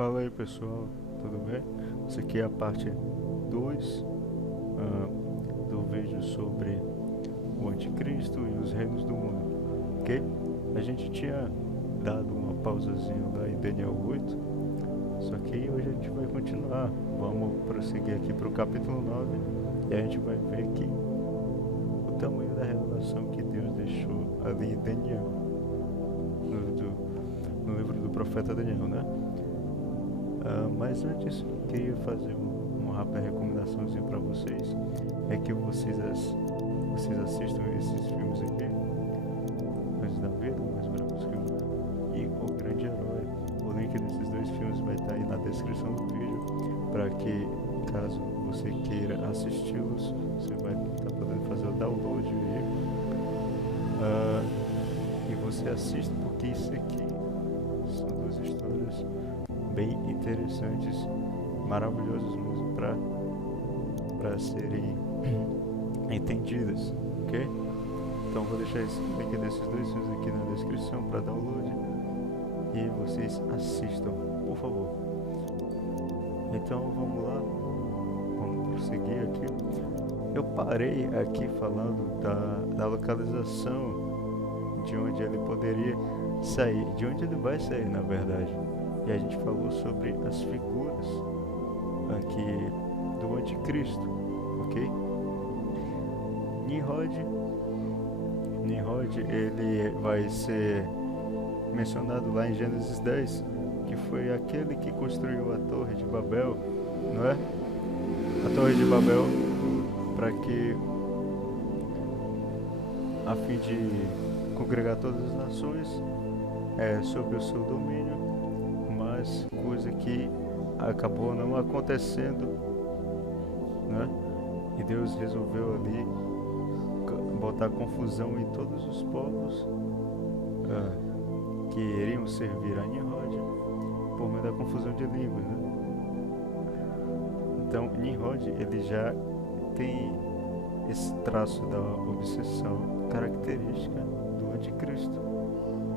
Fala aí pessoal, tudo bem? Isso aqui é a parte 2 do vídeo sobre o anticristo e os reinos do mundo, ok? A gente tinha dado uma pausazinha lá em Daniel 8, só que hoje a gente vai continuar. Vamos prosseguir aqui para o capítulo 9 e a gente vai ver que o tamanho da revelação que Deus deixou ali em Daniel, no livro do profeta Daniel, né? Mas antes, queria fazer uma rápida recomendaçãozinha para vocês. É que vocês assistam esses filmes aqui, Anjos da Vida, Mais Bravos que o Mar e O Grande Herói. O link desses dois filmes vai estar aí na descrição do vídeo, para que, caso você queira assisti-los, você vai estar podendo fazer o download aí. E você assista, porque isso aqui são duas histórias bem interessantes, maravilhosas mesmo para serem entendidas, ok? Então vou deixar esse link desses dois filmes aqui na descrição para download e vocês assistam, por favor. Então vamos lá, vamos prosseguir aqui. Eu parei aqui falando da localização de onde ele poderia sair, de onde ele vai sair, na verdade. E a gente falou sobre as figuras aqui do anticristo, ok? Nimrod, ele vai ser mencionado lá em Gênesis 10, que foi aquele que construiu a Torre de Babel, não é? A Torre de Babel, para que, a fim de congregar todas as nações sob o seu domínio, mas coisa que acabou não acontecendo, né? E Deus resolveu ali botar confusão em todos os povos que iriam servir a Nimrod por meio da confusão de línguas, né? Então Nimrod, ele já tem esse traço da obsessão característica do anticristo.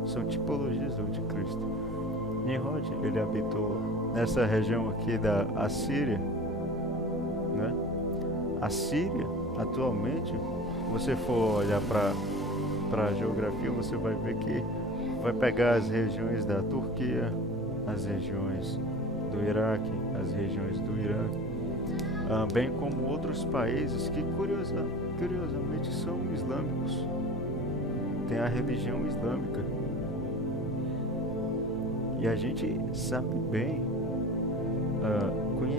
São tipologias do anticristo. Nimrod, ele habitou nessa região aqui da Assíria, né? A Síria, atualmente, você for olhar para a geografia, você vai ver que vai pegar as regiões da Turquia, as regiões do Iraque, as regiões do Irã, bem como outros países que curiosamente são islâmicos. Tem a religião islâmica. E a gente sabe bem,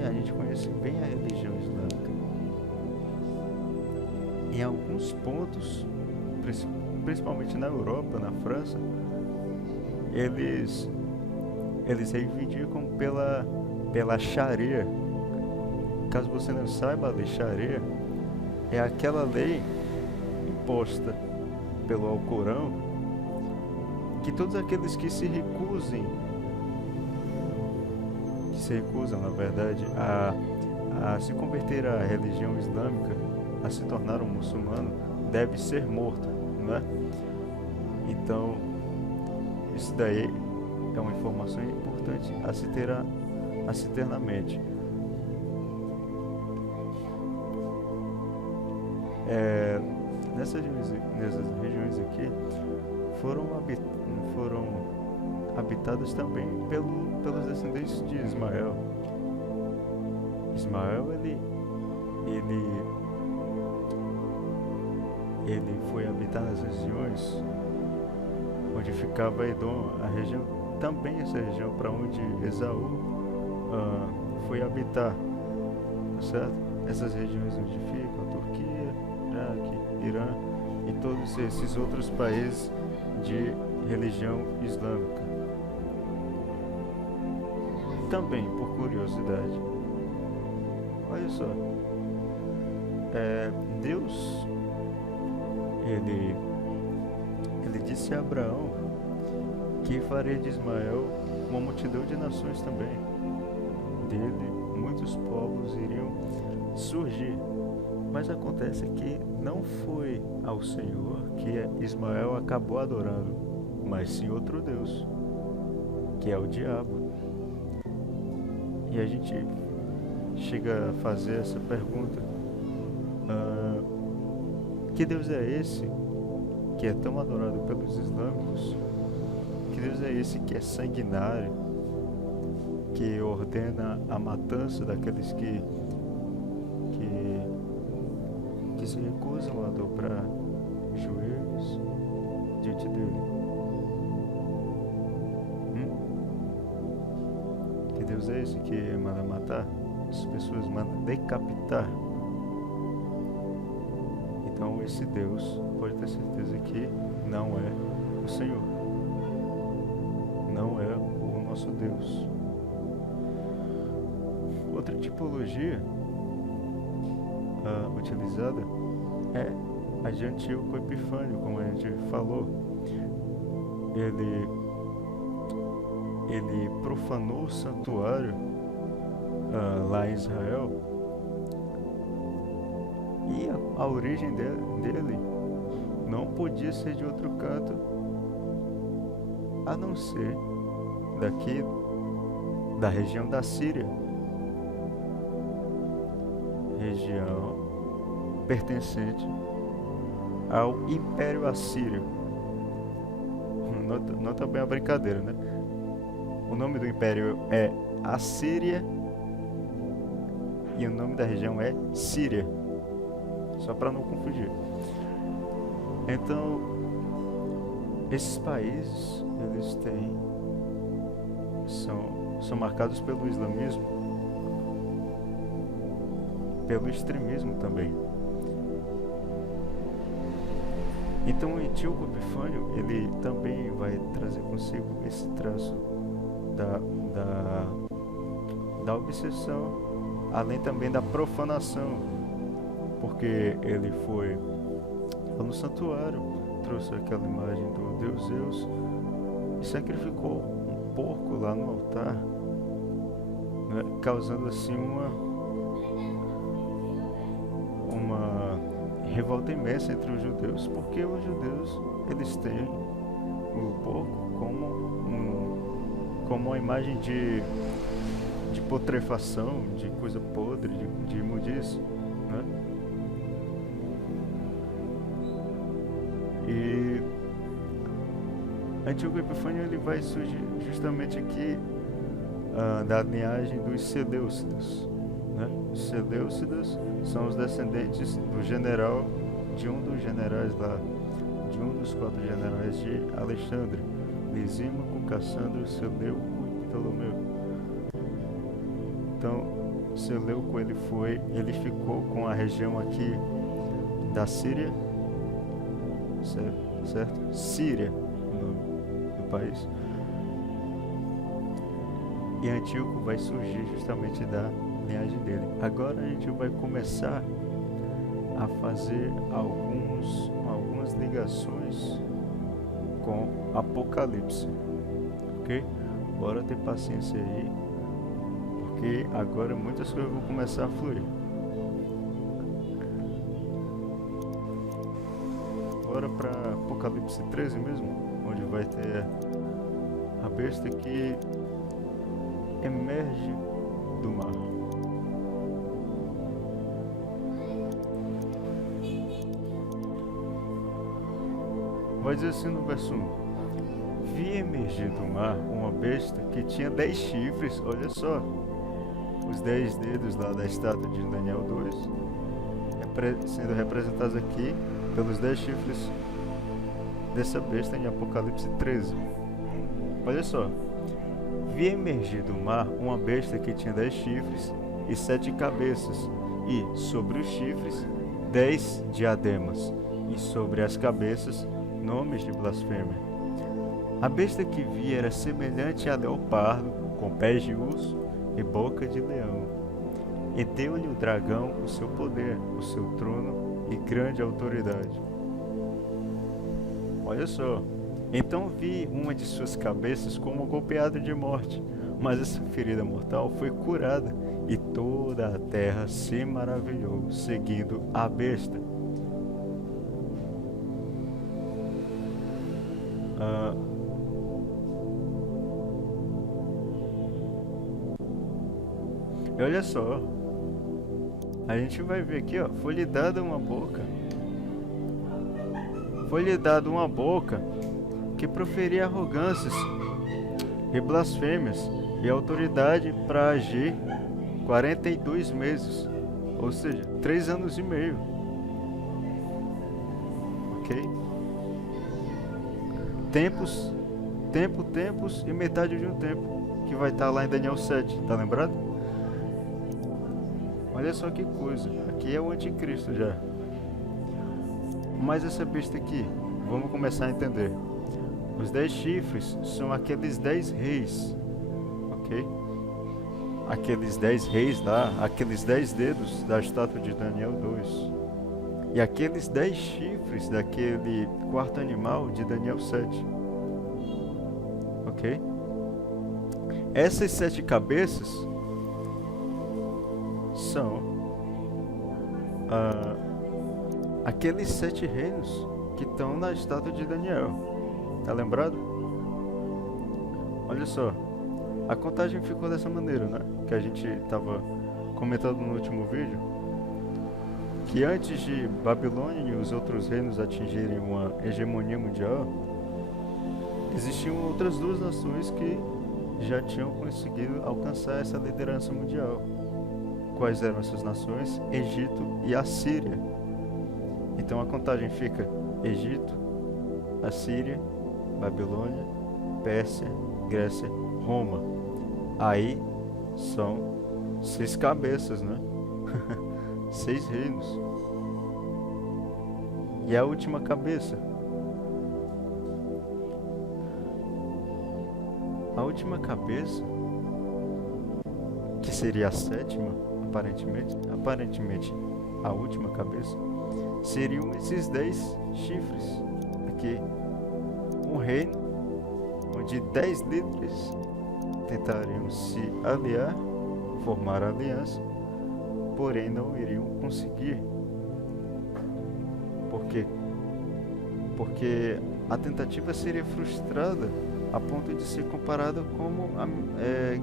a gente conhece bem a religião islâmica. Em alguns pontos, principalmente na Europa, na França, eles reivindicam pela Sharia. Caso você não saiba, a lei Sharia é aquela lei imposta pelo Alcorão, que todos aqueles que se recusam, na verdade, a se converter à religião islâmica, a se tornar um muçulmano, deve ser morto, não é? Então, isso daí é uma informação importante a se ter na mente. Nessas regiões aqui foram habitadas também pelos descendentes de Ismael. Ismael, ele foi habitar nas regiões onde ficava Edom, a região, também essa região para onde Esaú foi habitar, certo? Essas regiões onde ficam a Turquia, Iraque, Irã e todos esses outros países de religião islâmica. Também, por curiosidade, olha só, Deus, ele disse a Abraão que faria de Ismael uma multidão de nações também. Dele, muitos povos iriam surgir. Mas acontece que não foi ao Senhor que Ismael acabou adorando, mas sim outro Deus, que é o diabo. E a gente chega a fazer essa pergunta: que Deus é esse que é tão adorado pelos islâmicos? Que Deus é esse que é sanguinário, que ordena a matança daqueles que se recusam a dobrar joelhos diante dele? Que Deus é esse que manda matar? As pessoas mandam decapitar. Então esse Deus pode ter certeza que não é o Senhor, não é o nosso Deus. Outra tipologia utilizada é a de Antíoco Epifânio, como a gente falou. Ele profanou o santuário lá em Israel, e a origem dele não podia ser de outro canto a não ser daqui da região da Síria, região pertencente ao Império Assírio. Nota bem a brincadeira, né? O nome do império é Assíria e o nome da região é Síria, só para não confundir. Então, esses países, eles são marcados pelo islamismo, pelo extremismo também. Então, o Antíoco Epifânio, ele também vai trazer consigo esse traço da obsessão, além também da profanação, porque ele foi no santuário, trouxe aquela imagem do deus Zeus e sacrificou um porco lá no altar, né, causando assim uma revolta imensa entre os judeus, porque os judeus, eles têm o porco como uma imagem de putrefação, de coisa podre, de imundice, né? E Antíoco Epifânio, ele vai surgir justamente aqui da linhagem dos Seleucidas, né? Os Seleucidas são os descendentes de um dos generais lá, de um dos 4 generais de Alexandre: Lisímaco, Cassandro, Seleuco e Ptolomeu. Então, Seleuco, ele ficou com a região aqui da Síria, certo? Síria, o nome do país. E Antíoco vai surgir justamente da linhagem dele. Agora a gente vai começar a fazer algumas ligações com Apocalipse, ok? Bora ter paciência aí, porque agora muitas coisas vão começar a fluir. Bora para Apocalipse 13 mesmo, onde vai ter a besta que emerge do mar. Vai dizer assim no verso 1: vi emergir do mar uma besta que tinha 10 chifres, olha só, os 10 dedos lá da estátua de Daniel 2, sendo representados aqui pelos 10 chifres dessa besta em Apocalipse 13. Olha só: vi emergir do mar uma besta que tinha 10 chifres e 7 cabeças, e sobre os chifres 10 diademas, e sobre as cabeças nomes de blasfêmia. A besta que vi era semelhante a leopardo, com pés de urso e boca de leão. E deu-lhe o dragão o seu poder, o seu trono e grande autoridade. Olha só: então vi uma de suas cabeças como golpeada de morte, mas essa ferida mortal foi curada, e toda a terra se maravilhou, seguindo a besta. E olha só, a gente vai ver aqui, ó, foi-lhe dada uma boca. Foi-lhe dada uma boca que proferia arrogâncias e blasfêmias e autoridade para agir 42 meses, ou seja, 3 anos e meio. Ok? Tempos e metade de um tempo, que vai estar lá em Daniel 7, tá lembrado? Olha só que coisa, aqui é o anticristo já. Mas essa besta aqui, vamos começar a entender. Os 10 chifres são aqueles 10 reis, ok? Aqueles 10 reis lá, aqueles 10 dedos da estátua de Daniel 2. E aqueles 10 chifres daquele quarto animal de Daniel 7. Ok? Essas 7 cabeças são aqueles 7 reinos que estão na estátua de Daniel. Tá lembrado? Olha só, a contagem ficou dessa maneira, né? Que a gente estava comentando no último vídeo, que antes de Babilônia e os outros reinos atingirem uma hegemonia mundial, existiam outras 2 nações que já tinham conseguido alcançar essa liderança mundial. Quais eram essas nações? Egito e Assíria. Então a contagem fica Egito, Assíria, Babilônia, Pérsia, Grécia, Roma. Aí são 6 cabeças, né? 6 reinos. E a última cabeça? A última cabeça, que seria a 7ª, aparentemente a última cabeça, seriam esses 10 chifres. Aqui, um reino onde 10 líderes tentariam se aliar, formar aliança, porém não iriam conseguir. Por quê? Porque a tentativa seria frustrada a ponto de ser comparada como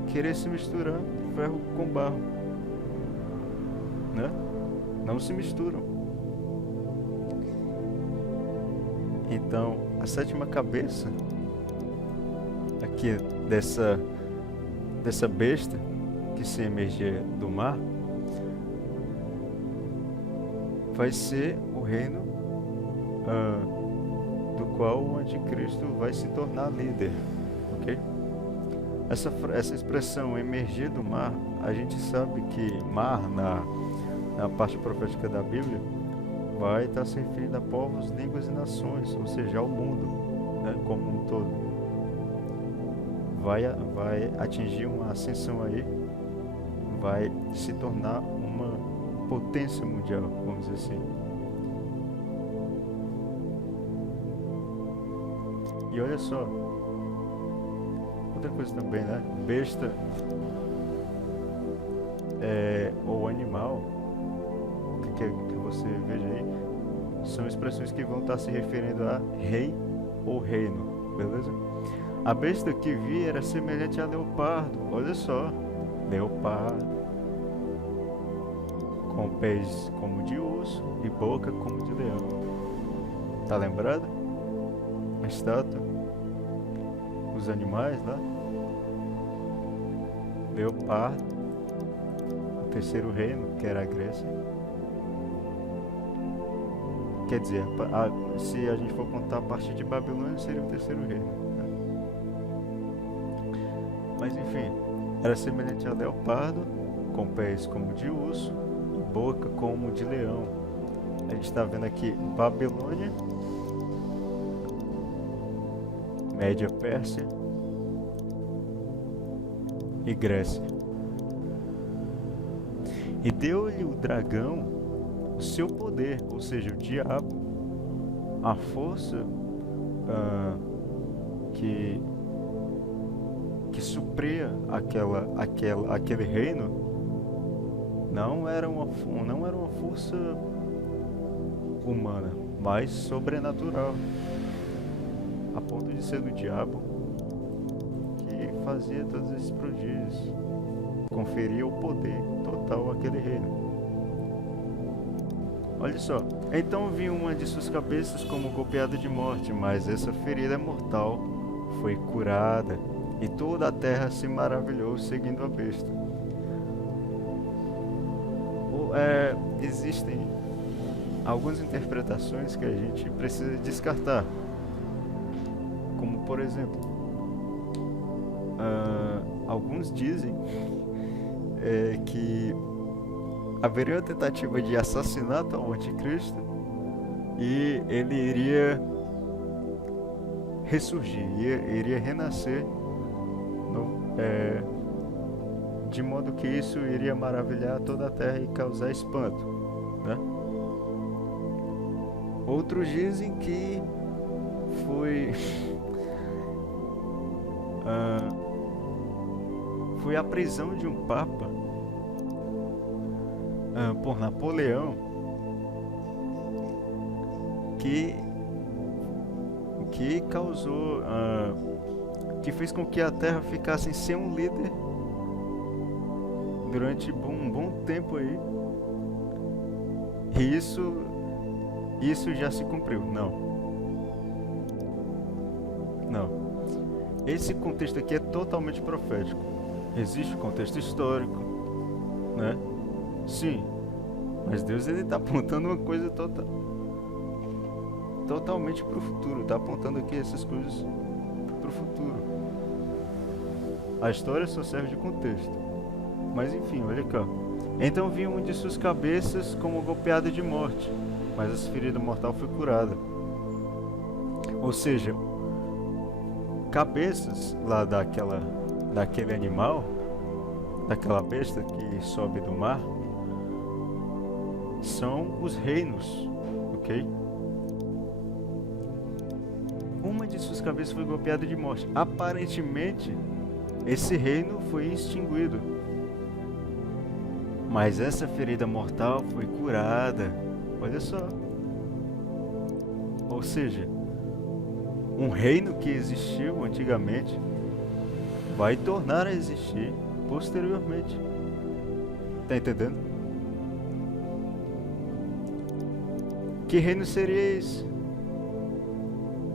querer se misturar ferro com barro, né? Não se misturam. Então, a 7ª cabeça aqui dessa besta que se emerger do mar vai ser o reino do qual o anticristo vai se tornar líder, ok? Essa expressão emergir do mar, a gente sabe que mar na parte profética da Bíblia vai estar se referindo a povos, línguas e nações, ou seja, ao mundo, né, como um todo. Vai atingir uma ascensão aí, vai se tornar uma potência mundial, vamos dizer assim. E olha só, outra coisa também, né? Besta ou animal, que você veja aí, são expressões que vão estar se referindo a rei ou reino, beleza? A besta que vi era semelhante a leopardo, olha só, leopardo, com pés como de urso e boca como de leão. Tá lembrado? A estátua, os animais lá, leopardo, o terceiro reino, que era a Grécia. Quer dizer, se a gente for contar a partir de Babilônia, seria o terceiro reino, né? Mas enfim, era semelhante a leopardo, com pés como de urso e boca como de leão. A gente está vendo aqui Babilônia, Média Pérsia e Grécia. E deu-lhe o dragão o seu poder, ou seja, o diabo, a força que supria aquele reino. Não era uma força humana, mas sobrenatural, a ponto de ser do diabo que fazia todos esses prodígios conferia o poder total àquele reino. Olha só, então vi uma de suas cabeças como golpeada de morte, mas essa ferida mortal foi curada, e toda a terra se maravilhou seguindo a besta. Existem algumas interpretações que a gente precisa descartar, como por exemplo, alguns dizem que haveria uma tentativa de assassinato ao anticristo e ele iria ressurgir, iria renascer de modo que isso iria maravilhar toda a terra e causar espanto, né? Outros dizem que foi foi a prisão de um papa por Napoleão que causou, que fez com que a terra ficasse sem um líder durante um bom tempo aí. E isso já se cumpriu. Não. Esse contexto aqui é totalmente profético. Existe o contexto histórico, né? Sim, mas Deus ele está apontando uma coisa totalmente para o futuro. Está apontando aqui essas coisas para o futuro. A história só serve de contexto. Mas enfim, olha cá. Então vi uma de suas cabeças como golpeada de morte, mas essa ferida mortal foi curada. Ou seja, cabeças lá daquele animal, daquela besta que sobe do mar, são os reinos, ok? Uma de suas cabeças foi golpeada de morte. Aparentemente, esse reino foi extinguido. Mas essa ferida mortal foi curada. Olha só. Ou seja, um reino que existiu antigamente vai tornar a existir posteriormente. Tá entendendo? Que reino seria esse?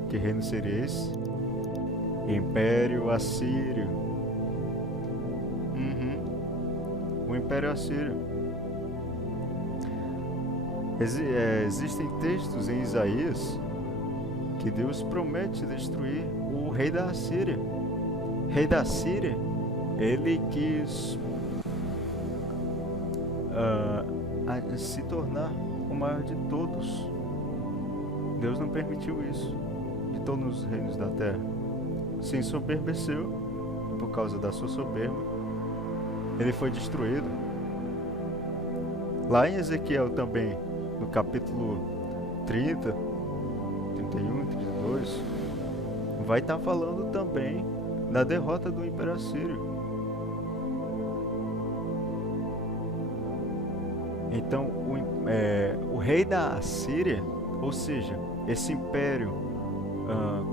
Que reino seria esse? Império Assírio. O Império Assírio. Existem textos em Isaías que Deus promete destruir o rei da Assíria. Rei da Síria, ele quis se tornar o maior de todos. Deus não permitiu isso, de todos os reinos da terra. Se ensoberbeceu, por causa da sua soberba, ele foi destruído. Lá em Ezequiel também, no capítulo 30, 31, 32, vai estar falando também da derrota do Império Assírio. Então, o rei da Assíria, ou seja, esse império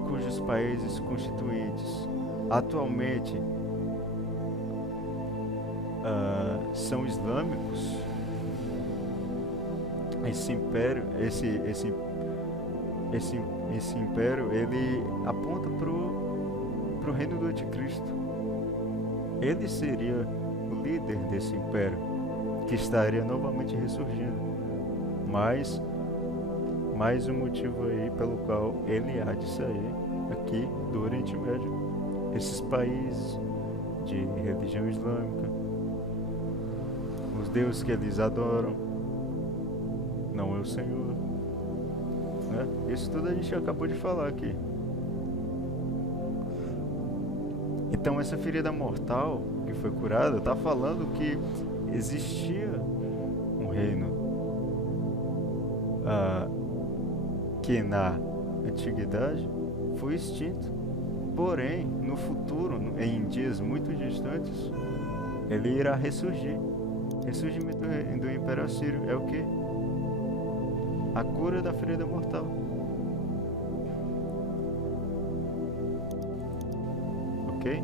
cujos países constituintes atualmente são islâmicos, esse império, esse império, ele aponta pro reino do anticristo. Ele seria o líder desse império, que estaria novamente ressurgindo. Mas mais um motivo aí pelo qual ele há de sair aqui do Oriente Médio. Esses países de religião islâmica, os deuses que eles adoram, não é o Senhor, né? Isso tudo a gente acabou de falar aqui. Então essa ferida mortal que foi curada está falando que existia um reino que na antiguidade foi extinto, porém no futuro, em dias muito distantes, ele irá ressurgir. Ressurgimento do Império Assírio é o que? A cura da ferida mortal. Ok?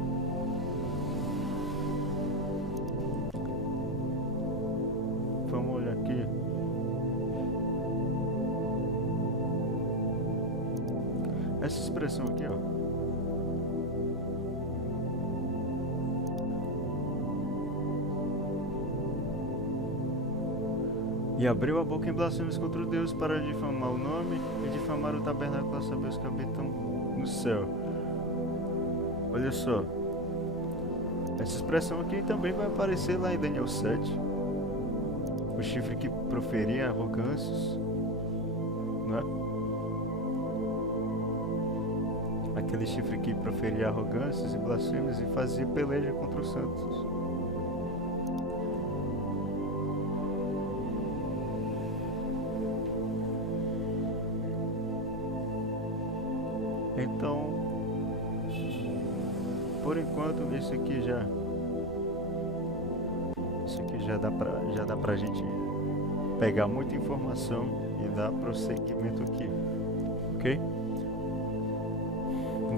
Essa expressão aqui, ó. E abriu a boca em blasfêmias contra o Deus para difamar o nome e difamar o tabernáculo a saber os que habitam no céu. Olha só. Essa expressão aqui também vai aparecer lá em Daniel 7. O chifre que proferia arrogâncias, não é? Aquele chifre que proferia arrogâncias e blasfêmias e fazia peleja contra os santos. Então, por enquanto, isso aqui já dá pra gente pegar muita informação e dar prosseguimento aqui, ok?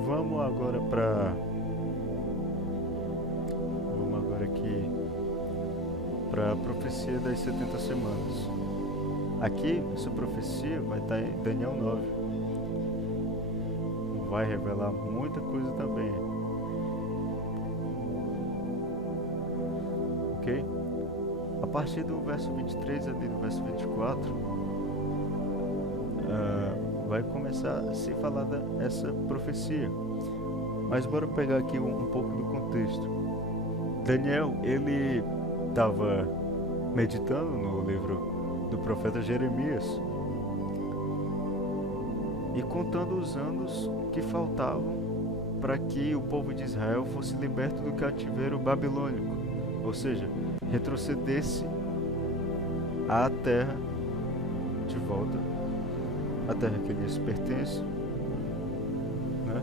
Vamos agora aqui para a profecia das 70 semanas. Aqui, essa profecia vai estar em Daniel 9. Vai revelar muita coisa também. Ok? A partir do verso 23 ali do verso 24, vai começar a se falar dessa profecia. Mas bora pegar aqui um pouco do contexto. Daniel, ele estava meditando no livro do profeta Jeremias e contando os anos que faltavam para que o povo de Israel fosse liberto do cativeiro babilônico, ou seja, retrocedesse à terra de volta, a terra que lhes pertence, né?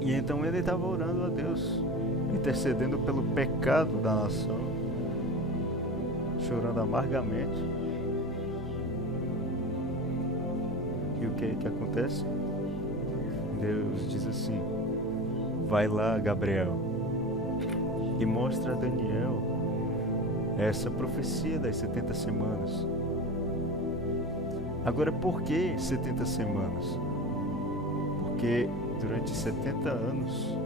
E então ele estava orando a Deus, intercedendo pelo pecado da nação, chorando amargamente. E o que acontece? Deus diz assim: vai lá, Gabriel, e mostra a Daniel essa profecia das 70 semanas. Agora, por que 70 semanas? Porque durante 70 anos,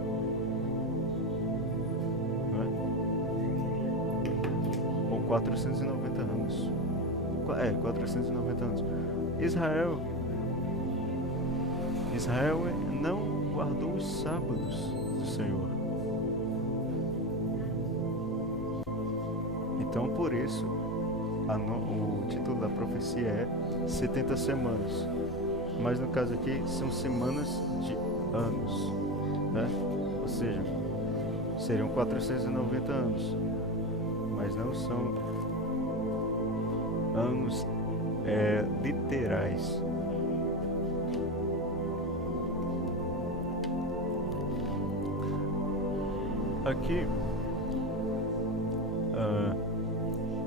não é? Ou 490 anos, 490 anos, Israel não guardou os sábados do Senhor. Então, por isso, o título da profecia é 70 semanas. Mas no caso aqui, são semanas de anos, né? Ou seja, seriam 490 anos. Mas não são anos literais. Aqui,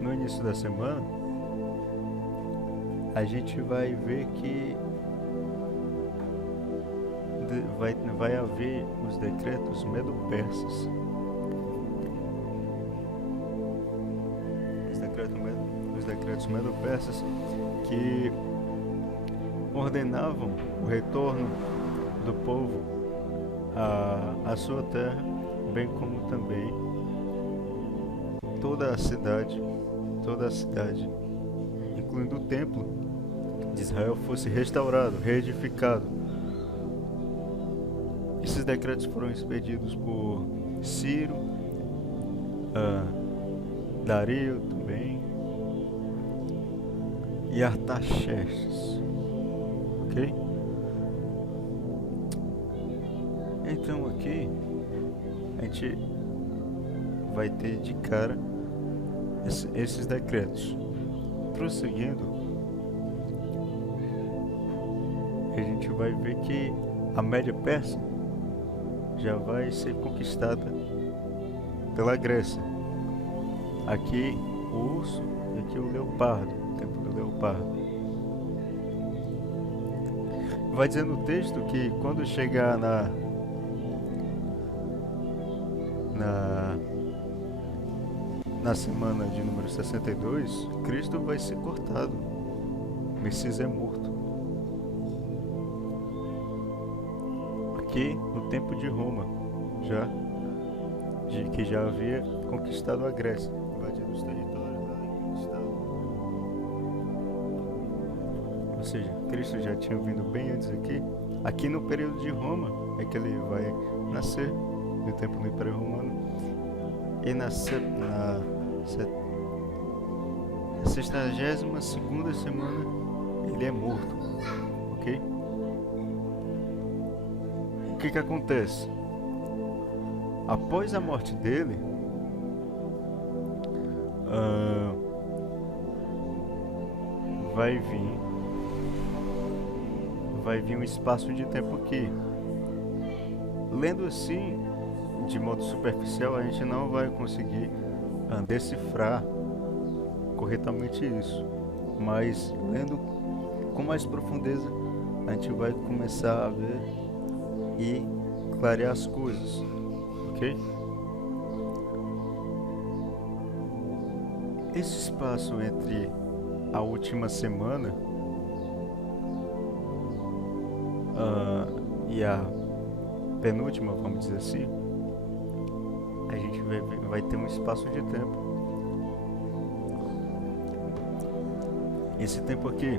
no início da semana, a gente vai ver que vai haver os decretos medo-persas. Os decretos medo-persas que ordenavam o retorno do povo à sua terra, bem como também toda a cidade, incluindo o templo de Israel, fosse restaurado, reedificado. Esses decretos foram expedidos por Ciro, Dario também e Artaxerxes, ok? Então aqui a gente vai ter de cara esses decretos. Prosseguindo, a gente vai ver que a Média Persa já vai ser conquistada pela Grécia. Aqui o urso e aqui o leopardo, o tempo do leopardo. Vai dizer no texto que quando chegar na semana de número 62, Cristo vai ser cortado. O Messias é morto. que no tempo de Roma, que já havia conquistado a Grécia, invadido os territórios lá e conquistado. Ou seja, Cristo já tinha vindo bem antes aqui. Aqui no período de Roma é que ele vai nascer, no tempo do Império Romano, e na 62ª semana ele é morto, ok? O que acontece? Após a morte dele, vai vir um espaço de tempo aqui. Lendo assim, de modo superficial, a gente não vai conseguir decifrar corretamente isso, mas lendo com mais profundeza, a gente vai começar a ver e clarear as coisas, ok? Esse espaço entre a última semana e a penúltima, vamos dizer assim, a gente vai ter um espaço de tempo. Esse tempo aqui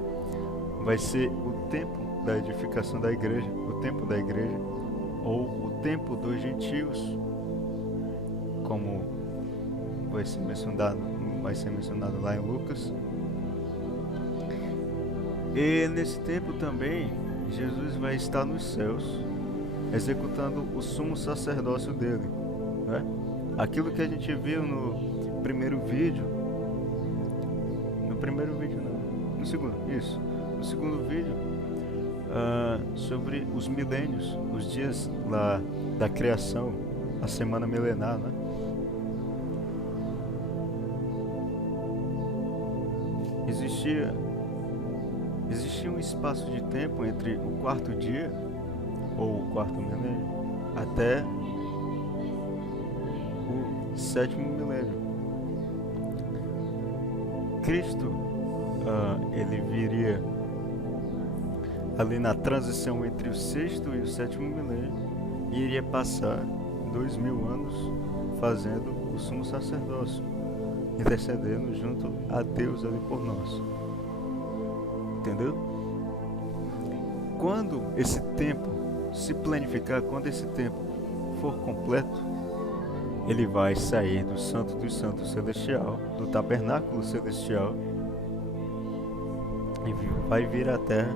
vai ser o tempo da edificação da igreja, o tempo da igreja, ou o tempo dos gentios, como vai ser mencionado lá em Lucas. E nesse tempo também, Jesus vai estar nos céus, executando o sumo sacerdócio dele, né? Aquilo que a gente viu no primeiro vídeo, no segundo vídeo, sobre os milênios, os dias lá da criação, a semana milenar, né? Existia um espaço de tempo entre o quarto dia, ou o quarto milênio, até o sétimo milênio. Cristo, ele viria ali na transição entre o sexto e o sétimo milênio, e iria passar 2000 anos fazendo o sumo sacerdócio, intercedendo junto a Deus ali por nós. Entendeu? Quando esse tempo se planificar, quando esse tempo for completo, ele vai sair do Santo dos Santos celestial, do tabernáculo celestial, e vai vir à terra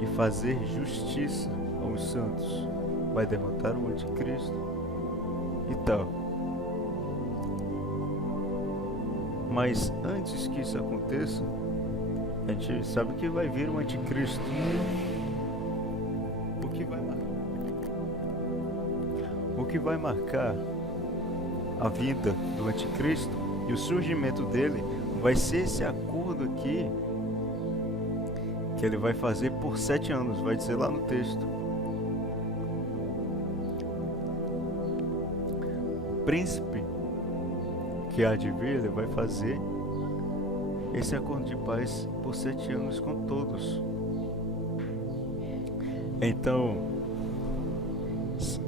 e fazer justiça aos santos. Vai derrotar o anticristo e tal. Mas antes que isso aconteça, a gente sabe que vai vir o anticristo. O que vai marcar a vinda do anticristo e o surgimento dele vai ser esse acordo aqui que ele vai fazer por 7 anos, vai dizer lá no texto. O príncipe que há de vir, ele vai fazer esse acordo de paz por 7 anos com todos. Então,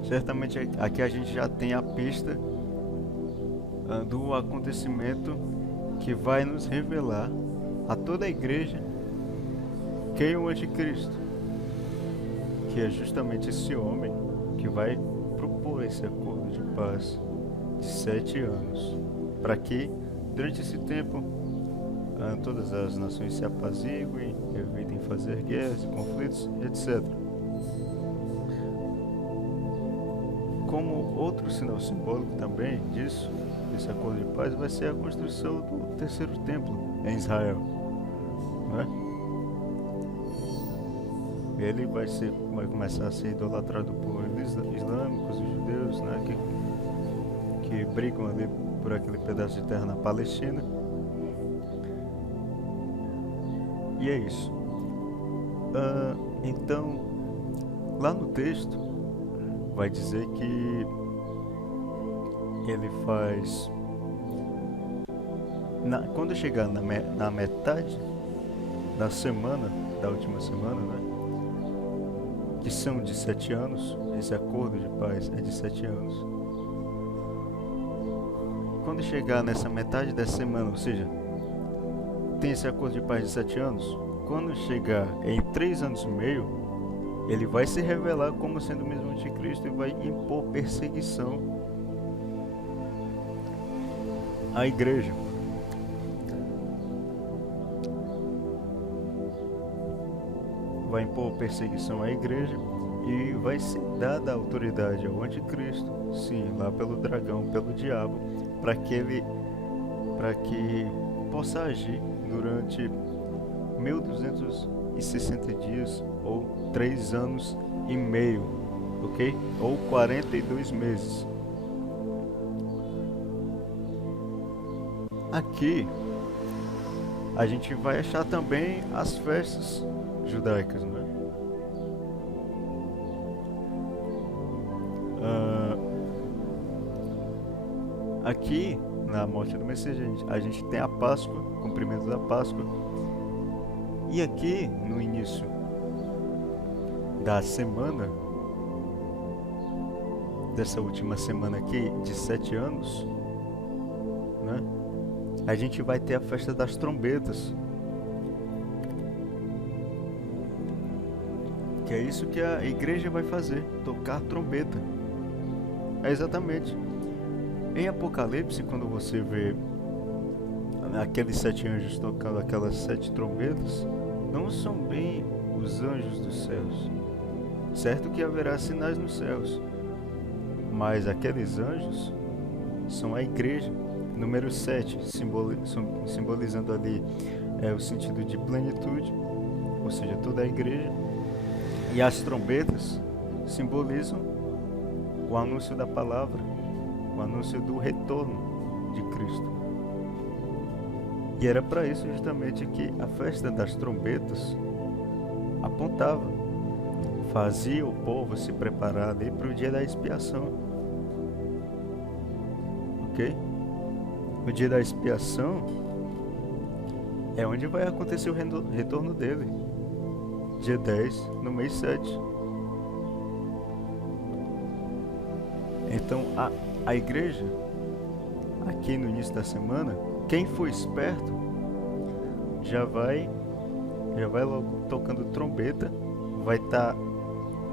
certamente aqui a gente já tem a pista do acontecimento que vai nos revelar a toda a igreja quem é o anticristo, que é justamente esse homem que vai propor esse acordo de paz de 7 anos, para que durante esse tempo todas as nações se apaziguem, evitem fazer guerras, conflitos, etc. Como outro sinal simbólico também disso, desse acordo de paz, vai ser a construção do terceiro templo em Israel, né? Ele vai começar a ser idolatrado por islâmicos e judeus, né, que brigam ali por aquele pedaço de terra na Palestina. E é isso. Então, lá no texto vai dizer que ele faz quando chegar na metade da semana, da última semana, né, que são de 7 anos. Esse acordo de paz é de 7 anos. Quando chegar nessa metade dessa semana, ou seja, tem esse acordo de paz de 7 anos, quando chegar em 3 anos e meio, ele vai se revelar como sendo o mesmo anticristo e vai impor perseguição à igreja. Vai impor perseguição à igreja e vai ser dada a autoridade ao anticristo, sim, lá pelo dragão, pelo diabo, para que possa agir durante 1260 dias ou 3 anos e meio, ok? Ou 42 meses. Aqui a gente vai achar também as festas judaicas, né? Aqui na morte do Messias a gente tem a Páscoa, cumprimento da Páscoa, e aqui no início da semana, dessa última semana aqui de 7 anos, né? A gente vai ter a festa das trombetas, que é isso que a igreja vai fazer, tocar trombeta. É exatamente. Em Apocalipse, quando você vê aqueles 7 anjos tocando aquelas 7 trombetas, não são bem os anjos dos céus. Certo que haverá sinais nos céus, mas aqueles anjos são a igreja. Número 7, simbolizando ali o sentido de plenitude, ou seja, toda a igreja. E as trombetas simbolizam o anúncio da palavra, o anúncio do retorno de Cristo. E era para isso justamente que a festa das trombetas apontava, fazia o povo se preparar ali para o dia da expiação, ok? O dia da expiação é onde vai acontecer o retorno dele, dia 10, no mês 7. Então a igreja, aqui no início da semana, quem for esperto já vai logo tocando trombeta,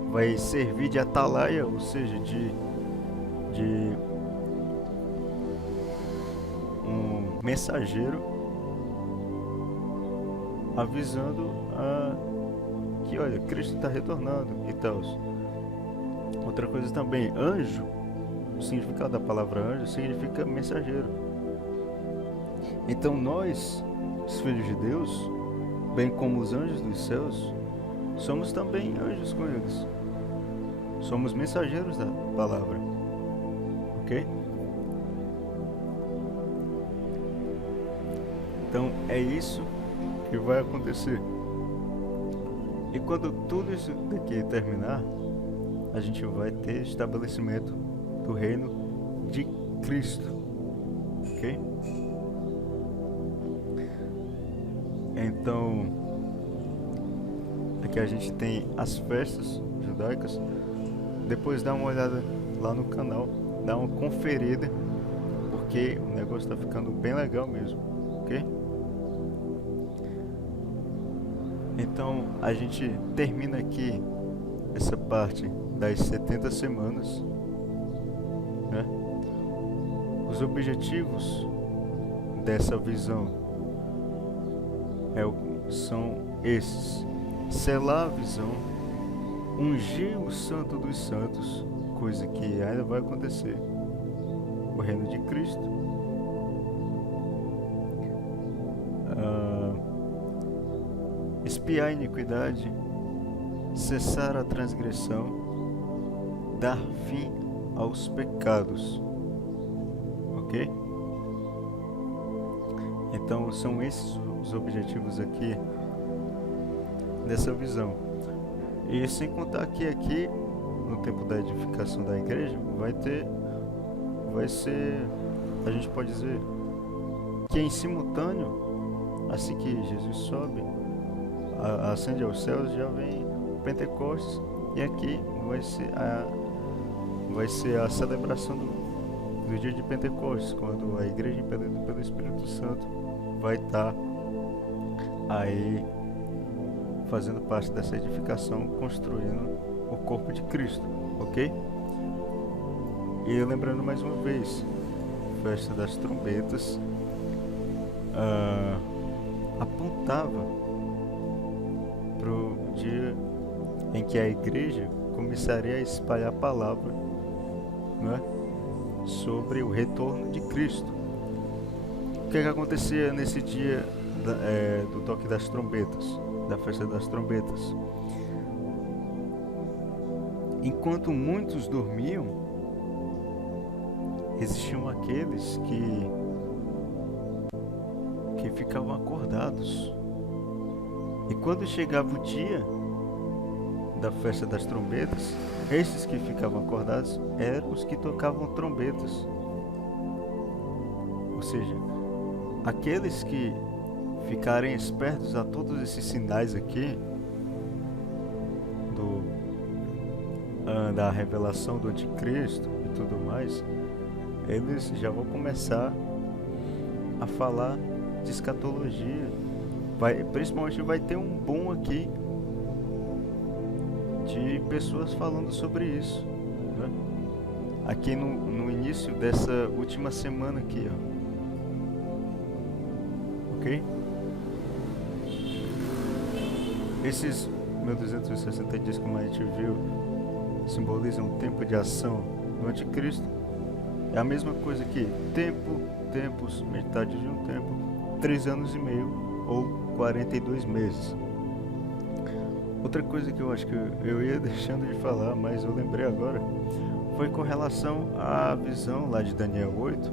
vai servir de atalaia, ou seja, de um mensageiro avisando que olha, Cristo está retornando e tal. Outra coisa também, anjo, o significado da palavra anjo significa mensageiro. Então nós, os filhos de Deus, bem como os anjos dos céus, somos também anjos com eles. Somos mensageiros da palavra, ok? Então é isso que vai acontecer. E quando tudo isso daqui terminar, a gente vai ter estabelecimento do reino de Cristo, ok? Então, aqui a gente tem as festas judaicas. Depois dá uma olhada lá no canal, dá uma conferida, porque o negócio está ficando bem legal mesmo, ok? Então a gente termina aqui essa parte das 70 semanas, né? Os objetivos dessa visão são esses: selar a visão, ungir o Santo dos Santos, coisa que ainda vai acontecer, o reino de Cristo, expiar a iniquidade, cessar a transgressão, dar fim aos pecados, ok? Então são esses os objetivos aqui dessa visão. E sem contar que aqui no tempo da edificação da igreja vai ser, a gente pode dizer que em simultâneo, assim que Jesus sobe, ascende aos céus, já vem Pentecostes, E aqui vai ser a celebração do dia de Pentecostes, quando a igreja impelida pelo Espírito Santo vai estar aí fazendo parte dessa edificação, construindo o corpo de Cristo, ok? E lembrando mais uma vez, festa das trombetas apontava para o dia em que a igreja começaria a espalhar a palavra, né, sobre o retorno de Cristo. O que acontecia nesse dia do toque das trombetas, da festa das trombetas? Enquanto muitos dormiam, existiam aqueles que ficavam acordados. E quando chegava o dia da festa das trombetas, estes que ficavam acordados eram os que tocavam trombetas. Ou seja, aqueles que ficarem espertos a todos esses sinais aqui da revelação do anticristo e tudo mais, eles já vão começar a falar de escatologia. Principalmente vai ter um boom aqui de pessoas falando sobre isso, né? Aqui no início dessa última semana aqui, ó. Ok? Esses 1260 dias, como a gente viu, simbolizam um tempo de ação do anticristo. É a mesma coisa que tempos, metade de um tempo, 3 anos e meio ou 42 meses. Outra coisa que eu acho que eu ia deixando de falar, mas eu lembrei agora, foi com relação à visão lá de Daniel 8.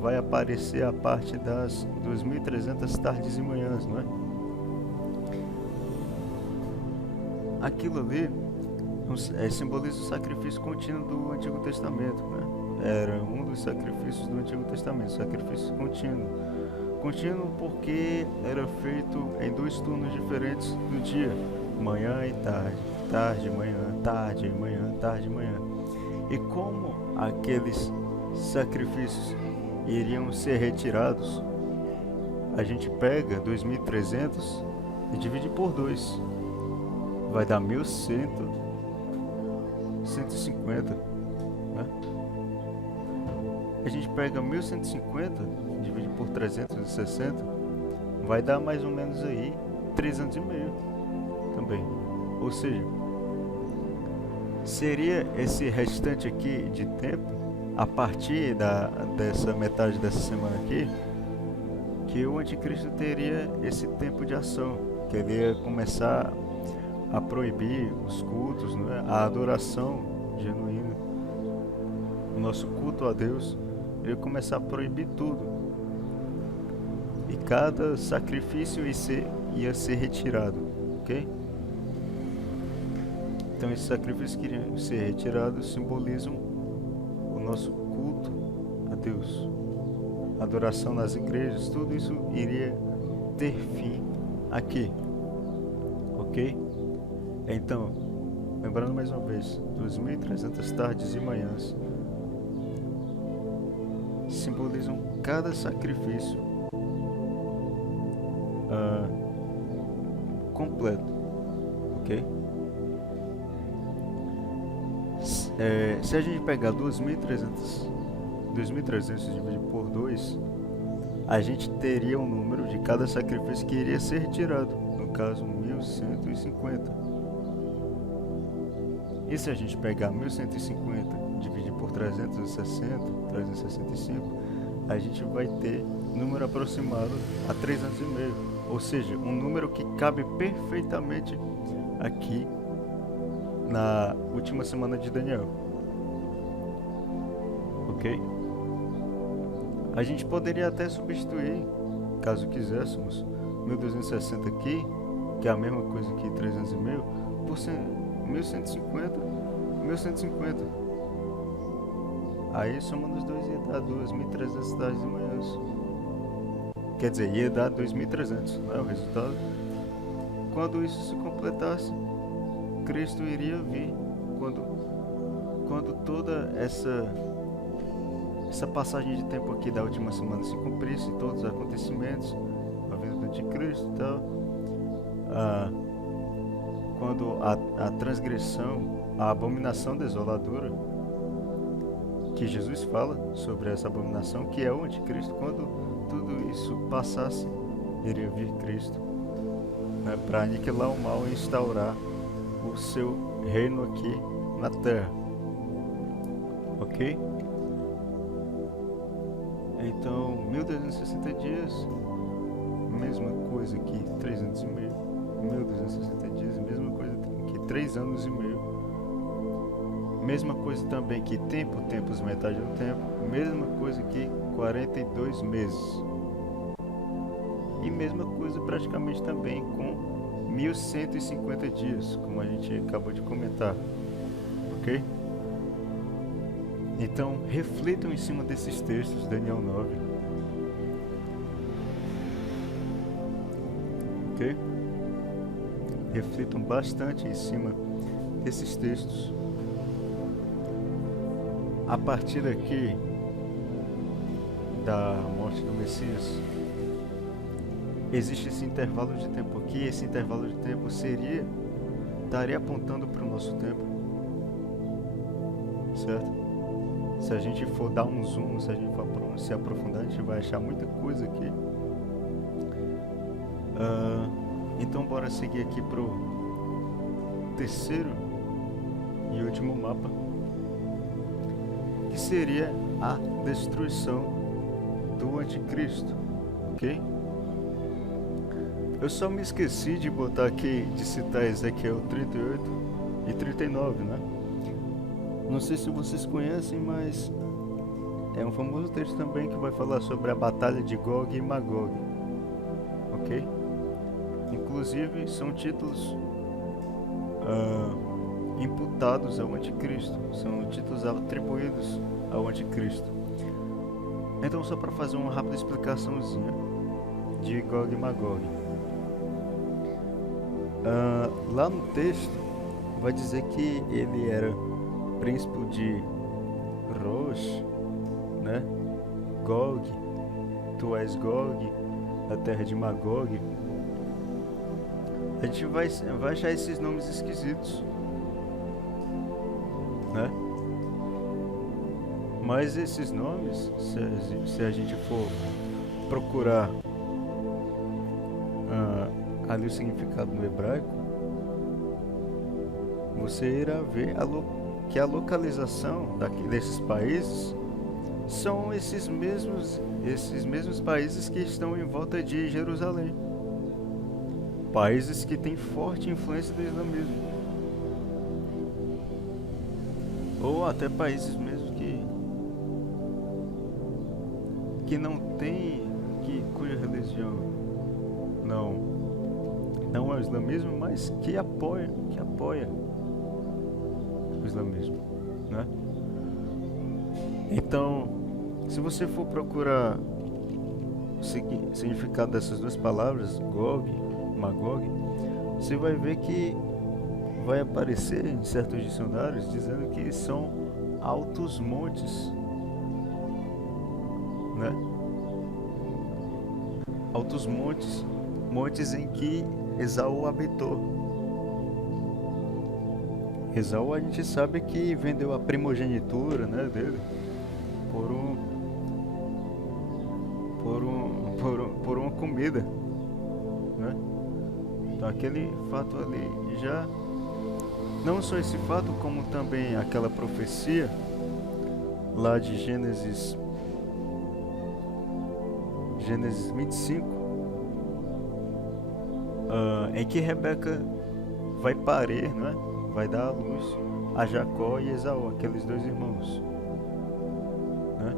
Vai aparecer a parte das 2.300 tardes e manhãs, não é? Aquilo ali simboliza o sacrifício contínuo do Antigo Testamento, né? Era um dos sacrifícios do Antigo Testamento, sacrifício contínuo. Contínuo porque era feito em 2 turnos diferentes do dia, manhã e tarde, tarde e manhã, tarde e manhã, tarde e manhã. E como aqueles sacrifícios iriam ser retirados, a gente pega 2.300 e divide por 2. Vai dar 1.150, né? A gente pega 1.150, divide por 360, vai dar mais ou menos aí 3 anos e meio também. Ou seja, seria esse restante aqui de tempo, a partir dessa metade dessa semana aqui, que o anticristo teria esse tempo de ação, que ele ia começar a proibir os cultos, né? A adoração genuína, o nosso culto a Deus, ele ia começar a proibir tudo. E cada sacrifício ia ser retirado, ok? Então esses sacrifícios que iriam ser retirados simbolizam o nosso culto a Deus, adoração nas igrejas, tudo isso iria ter fim aqui, ok? Então, lembrando mais uma vez, 2.300 tardes e manhãs simbolizam cada sacrifício completo, ok? Se a gente pegar 2.300 dividir por 2, a gente teria um número de cada sacrifício que iria ser retirado, no caso 1.150. E se a gente pegar 1.150 dividir por 365, a gente vai ter número aproximado a 3 anos e meio. Ou seja, um número que cabe perfeitamente aqui na última semana de Daniel. Ok? A gente poderia até substituir, caso quiséssemos, 1260 aqui, que é a mesma coisa que 3 anos e meio, por 1150. Aí somando os dois ia dar 2.300 tardes e manhãs. Quer dizer, ia dar 2.300, não é o resultado? Quando isso se completasse, Cristo iria vir, quando toda essa passagem de tempo aqui da última semana se cumprisse, todos os acontecimentos, a vida do anticristo e tal, quando a transgressão, a abominação desoladora, que Jesus fala sobre essa abominação, que é o anticristo, quando tudo isso passasse, iria vir Cristo, né, para aniquilar o mal e instaurar o seu reino aqui na terra. Ok? Então, 1260 dias, mesma coisa que 3 anos e meio. 1260 dias, mesma coisa que 3 anos e meio. Mesma coisa também que tempos, metade do tempo. Mesma coisa que 42 meses. E mesma coisa praticamente também com 1150 dias, como a gente acabou de comentar. Ok? Então, reflitam em cima desses textos, Daniel 9. Ok? Reflitam bastante em cima desses textos. A partir daqui, da morte do Messias, existe esse intervalo de tempo aqui. Esse intervalo de tempo estaria apontando para o nosso tempo, certo? Se a gente for dar um zoom, se a gente for se aprofundar, a gente vai achar muita coisa aqui. Então bora seguir aqui pro terceiro e último mapa, que seria a destruição do anticristo, ok? Eu só me esqueci de botar aqui, de citar Ezequiel 38 e 39, né? Não sei se vocês conhecem, mas é um famoso texto também que vai falar sobre a batalha de Gog e Magog, ok? Inclusive são títulos imputados ao anticristo, são títulos atribuídos ao anticristo. Então, só para fazer uma rápida explicaçãozinha de Gog e Magog, lá no texto vai dizer que ele era príncipe de Rosh, né? Gog, tu és Gog, a terra de Magog. A gente vai achar esses nomes esquisitos, né? Mas esses nomes, se a gente for procurar ali o significado no hebraico, você irá ver que a localização desses países são esses mesmos países que estão em volta de Jerusalém, países que têm forte influência do islamismo, ou até países mesmo que não tem, cuja religião não é o islamismo, mas que apoia o islamismo, né? Então, se você for procurar o significado dessas duas palavras, Gog, Magog, você vai ver que vai aparecer em certos dicionários dizendo que são altos montes, né? Altos montes em que Esaú habitou. Esaú, a gente sabe que vendeu a primogenitura, né, dele por uma comida, né? Então aquele fato ali já, não só esse fato, como também aquela profecia lá de Gênesis 25, em que Rebeca vai parir, né? Vai dar à luz a Jacó e Esaú, aqueles dois irmãos, né?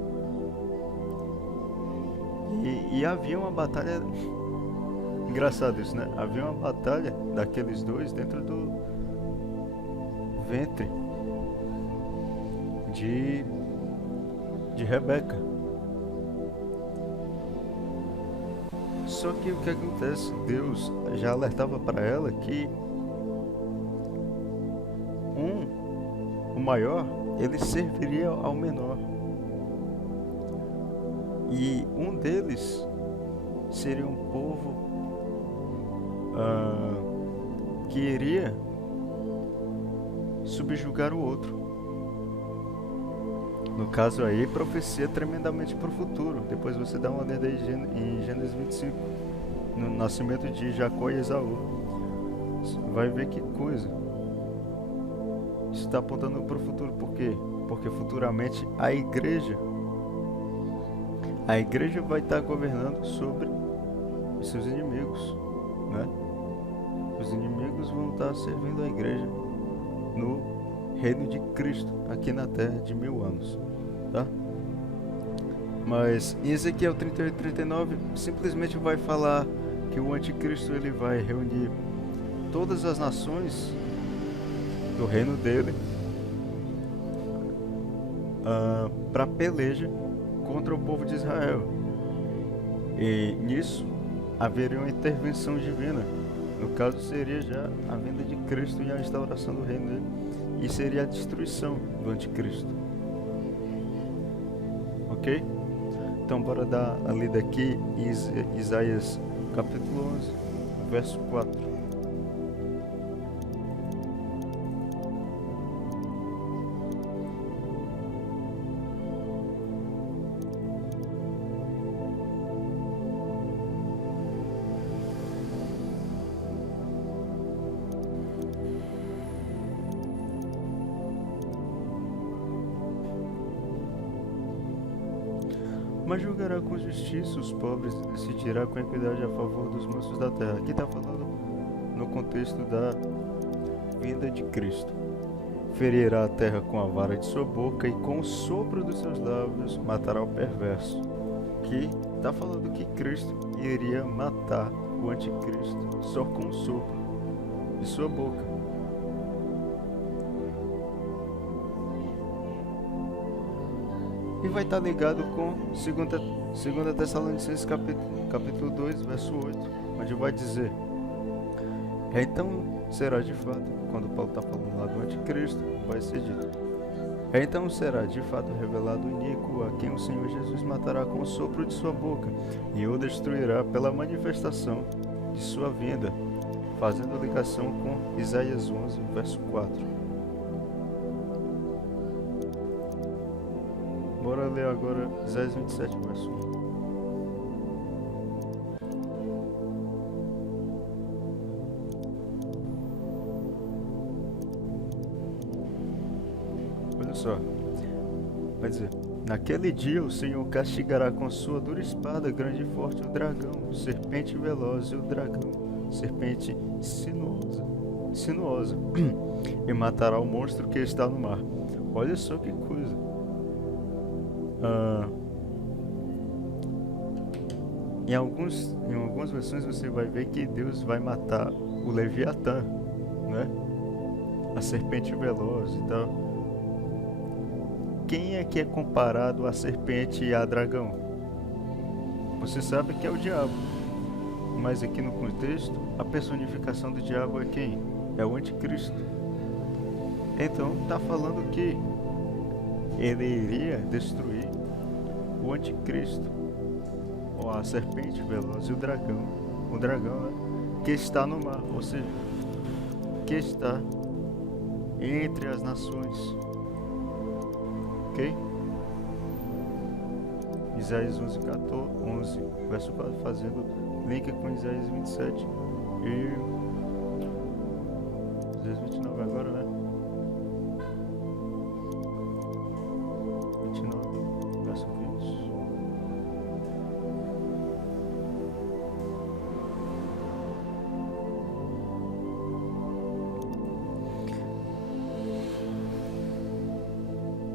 E havia uma batalha, engraçado isso, né? Havia uma batalha daqueles dois dentro do ventre de Rebeca. Só que o que acontece? Deus já alertava para ela que maior, ele serviria ao menor. E um deles seria um povo que iria subjugar o outro. No caso aí, profecia tremendamente para o futuro. Depois você dá uma olhada aí em Gênesis 25, no nascimento de Jacó e Esaú. Você vai ver que coisa. Isso está apontando para o futuro. Por quê? Porque futuramente a igreja vai estar governando sobre os seus inimigos, né? Os inimigos vão estar servindo a igreja no reino de Cristo aqui na terra de 1000 anos, tá? Mas em Ezequiel 38 e 39 simplesmente vai falar que o anticristo ele vai reunir todas as nações do reino dele para peleja contra o povo de Israel. E nisso haveria uma intervenção divina. No caso seria já a vinda de Cristo e a instauração do reino dele, e seria a destruição do anticristo. Ok? Então bora dar a lida aqui em Isaías capítulo 11, verso 4. Mas julgará com justiça os pobres e decidirá com equidade a favor dos mansos da terra. Aqui está falando no contexto da vinda de Cristo. Ferirá a terra com a vara de sua boca e com o sopro dos seus lábios matará o perverso. Que está falando que Cristo iria matar o anticristo só com o sopro de sua boca. E vai estar ligado com 2 Tessalonicenses capítulo 2, verso 8, onde vai dizer: então será de fato, quando Paulo está falando lá do anticristo, vai ser dito: então será de fato revelado o iníquo, a quem o Senhor Jesus matará com o sopro de sua boca, e o destruirá pela manifestação de sua vinda, fazendo ligação com Isaías 11, verso 4. Bora ler agora Isaías 27, verso 1. Olha só, vai dizer: naquele dia o Senhor castigará com sua dura espada grande e forte o dragão, serpente veloz e o dragão, serpente sinuosa, e matará o monstro que está no mar. Olha só que coisa. Em algumas versões você vai ver que Deus vai matar o Leviatã, né? A serpente veloz e tal. Quem é que é comparado a serpente e a dragão? Você sabe que é o diabo. Mas aqui no contexto, a personificação do diabo é quem? É o anticristo. Então está falando que ele iria destruir o anticristo, ou a serpente veloz e o dragão, né, que está no mar, ou seja, que está entre as nações. Ok? Isaías 11, verso 4, fazendo link com Isaías 27 e Isaías 29 agora, né? 29, verso 20.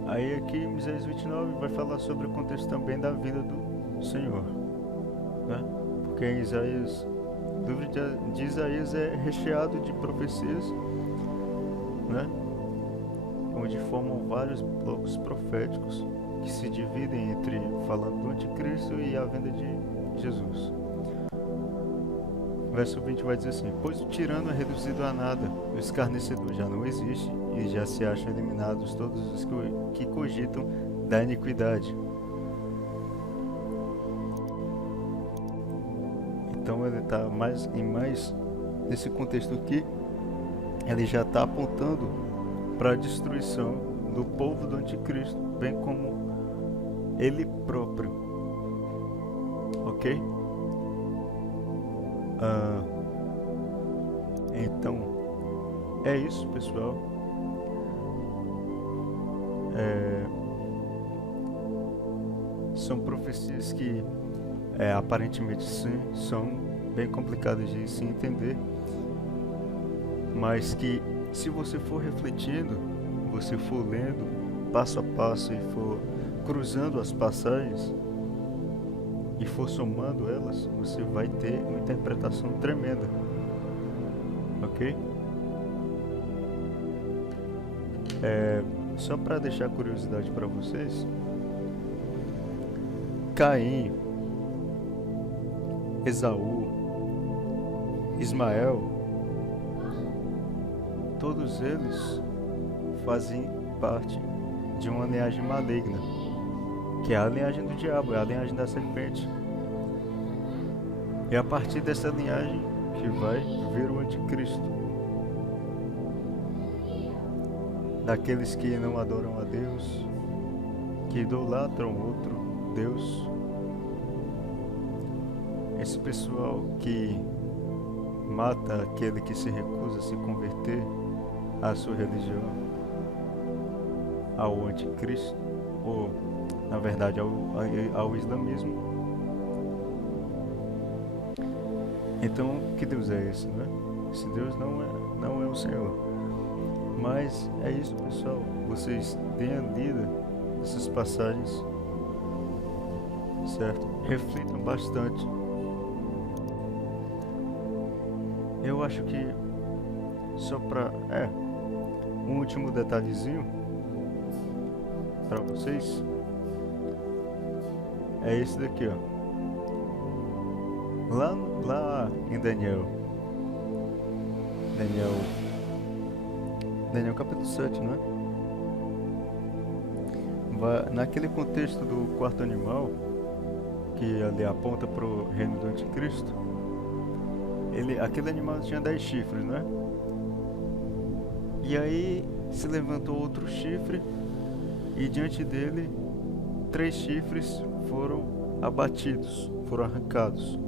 Aí aqui em Isaías 29 vai falar sobre o contexto também da vinda do Senhor, né? Porque em Isaías, o livro de Isaías é recheado de profecias, né? Onde formam vários blocos proféticos que se dividem entre falando do anticristo e a vinda de Jesus. Verso 20 vai dizer assim: pois o tirano é reduzido a nada, o escarnecedor já não existe, e já se acham eliminados todos os que cogitam da iniquidade. Então ele está mais nesse contexto aqui, ele já está apontando para a destruição do povo do anticristo, bem como ele próprio. Ok? Então é isso, pessoal. São profecias que aparentemente sim, são bem complicadas de se entender, mas que se você for refletindo, você for lendo passo a passo e for cruzando as passagens e for somando elas, você vai ter uma interpretação tremenda, ok? Só para deixar curiosidade para vocês, Caim, Esaú, Ismael, todos eles fazem parte de uma linhagem maligna, que é a linhagem do diabo, é a linhagem da serpente. É a partir dessa linhagem que vai vir o anticristo. Daqueles que não adoram a Deus, que idolatram outro Deus. Esse pessoal que mata aquele que se recusa a se converter à sua religião, ao anticristo, ou na verdade ao islamismo. Então, que Deus é esse, né? Esse Deus não é o Senhor. Mas é isso, pessoal. Vocês deem a lida essas passagens, certo? Reflitam bastante. Eu acho que só para um último detalhezinho para vocês é esse daqui, ó. Lá em Daniel capítulo 7, né? Naquele contexto do quarto animal, que ali aponta para o reino do anticristo, aquele animal tinha 10 chifres, né? E aí se levantou outro chifre, e diante dele 3 chifres foram abatidos, foram arrancados.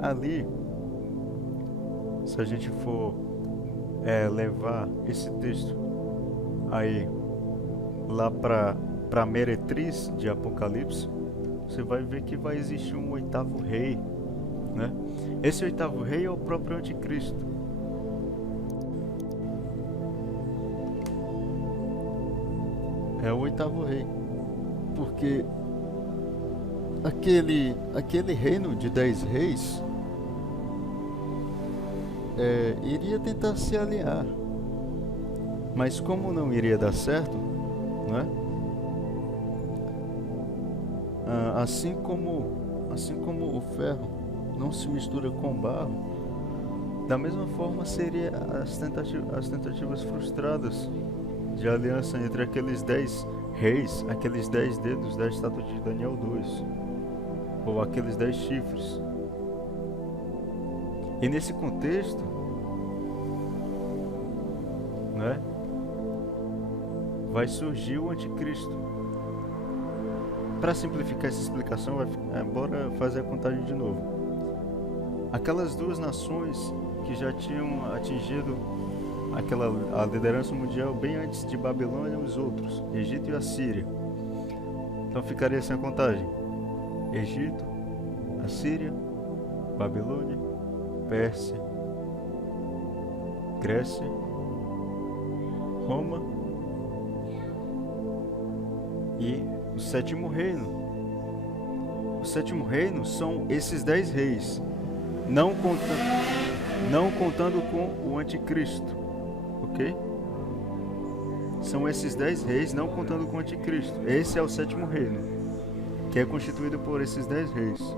Ali, se a gente for levar esse texto aí lá para a meretriz de Apocalipse, você vai ver que vai existir um 8º rei, né? Esse 8º rei é o próprio anticristo. É o 8º rei, porque aquele reino de 10 reis iria tentar se aliar, mas como não iria dar certo, né? Assim como o ferro não se mistura com barro, da mesma forma seria as tentativas frustradas de aliança entre aqueles 10 reis, aqueles 10 dedos da estátua de Daniel 2, ou aqueles 10 chifres. E nesse contexto, né, vai surgir o anticristo. Para simplificar essa explicação, bora fazer a contagem de novo. Aquelas 2 nações que já tinham atingido a liderança mundial bem antes de Babilônia e os outros, Egito e Assíria. Então ficaria assim a contagem: Egito, Assíria, Babilônia, Pérsia, Grécia, Roma e o 7º reino. O 7º reino são esses 10 reis, não contando com o anticristo, ok? São esses 10 reis, não contando com o anticristo. Esse é o 7º reino, que é constituído por esses 10 reis.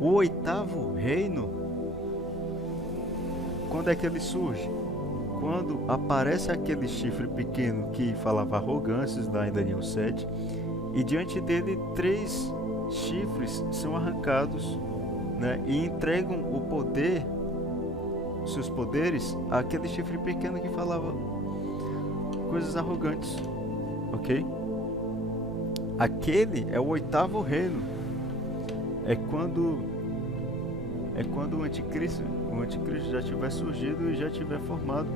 O oitavo reino, quando é que ele surge? Quando aparece aquele chifre pequeno que falava arrogâncias lá em Daniel 7, e diante dele 3 chifres são arrancados, né, e entregam o poder, seus poderes, àquele chifre pequeno que falava coisas arrogantes, ok? Aquele é o oitavo reino. É quando o anticristo já tiver surgido e já tiver formado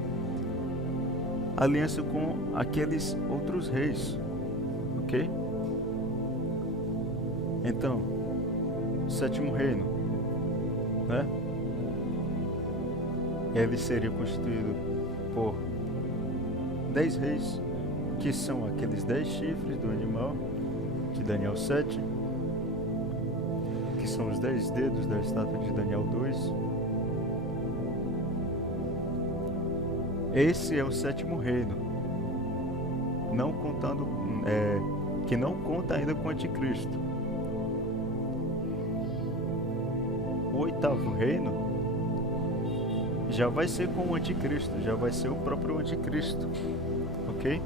aliança com aqueles outros reis, ok? Então, sétimo reino, né? Ele seria constituído por 10 reis, que são aqueles 10 chifres do animal de Daniel 7, que são os 10 dedos da estátua de Daniel 2. Esse é o sétimo reino, não contando, que não conta ainda com o anticristo. O oitavo reino já vai ser com o anticristo, já vai ser o próprio anticristo, ok?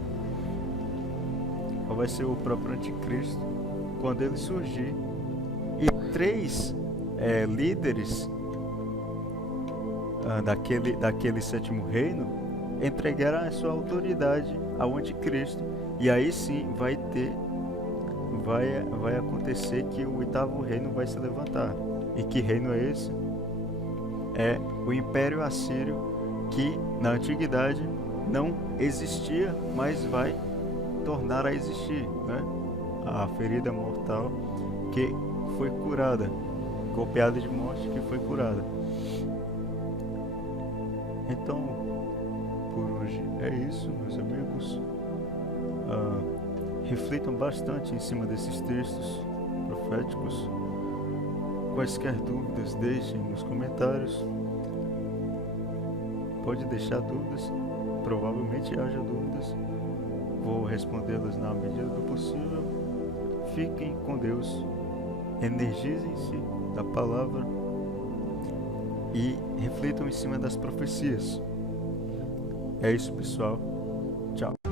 Já vai ser o próprio anticristo quando ele surgir. E 3 líderes daquele sétimo reino entregaram a sua autoridade ao anticristo, e aí sim vai acontecer que o oitavo reino vai se levantar. E que reino é esse? É o Império Assírio, que na antiguidade não existia, mas vai tornar a existir, né? A ferida mortal que foi curada, golpeada de morte que foi curada. Então, por hoje é isso, meus amigos. Reflitam bastante em cima desses textos proféticos. Quaisquer dúvidas, deixem nos comentários. Pode deixar dúvidas, provavelmente haja dúvidas. Vou respondê-las na medida do possível. Fiquem com Deus, energizem-se da palavra e reflitam em cima das profecias. É isso, pessoal. Tchau.